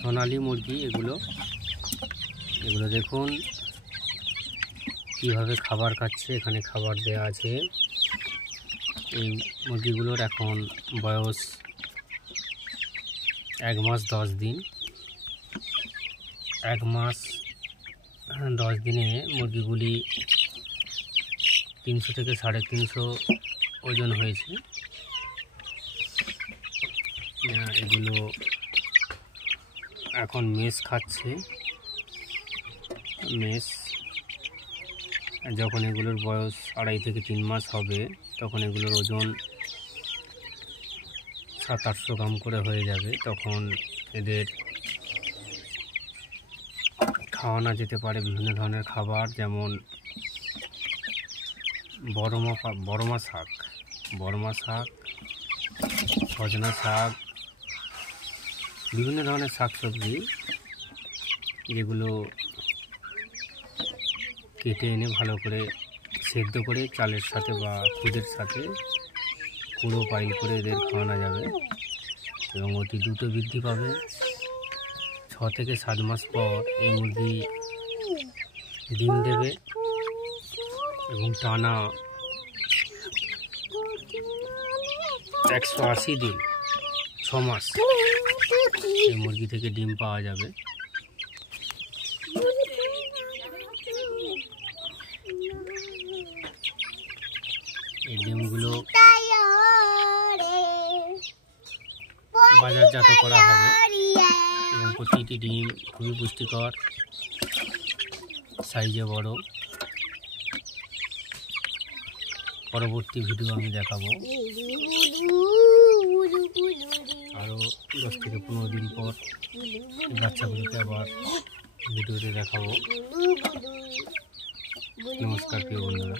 সোনালী মুরগি এগুলো দেখুন কিভাবে খাবার খাচ্ছে। এখানে খাবার দেওয়া আছে। এই মুরগিগুলোর এখন বয়স 1 মাস 10 দিন। 1 মাস 10 দিনে মুরগিগুলি 300 থেকে 350 ওজন হয়েছে। এগুলো এখন মেষ খাচ্ছে। মেষ যখন এগুলোর বয়স 2.5 থেকে 3 মাস হবে তখন এগুলোর ওজন 700-800 গ্রাম করে হয়ে যাবে। তখন এদের খাওয়ানো যেতে পারে বিভিন্ন ধরনের খাবার, যেমন বড়মা শাক, সজনা শাক, বিভিন্ন ধরনের শাকসবজি যেগুলো কেটে এনে ভালো করে সেদ্ধ করে চালের সাথে বা খুদের সাথে পুরো পাইল করে এদের খাওয়ানো যাবে এবং অতি দ্রুত বৃদ্ধি পাবে। 6 থেকে 7 মাস পর এই মুরগি ডিম দেবে এবং টানা 180 দিন 6 মাস এই মুরগি থেকে ডিম পাওয়া যাবে। এই ডিমগুলো বাজারজাত করা হবে এবং প্রতিটি ডিম খুবই পুষ্টিকর, সাইজে বড়। পরবর্তী ভিডিও আমি দেখাবো। আরও 10 থেকে 15 দিন পর বাচ্চাগুলোকে আবার ভিডিওতে দেখাবো। নমস্কার প্রিয় বন্ধুরা।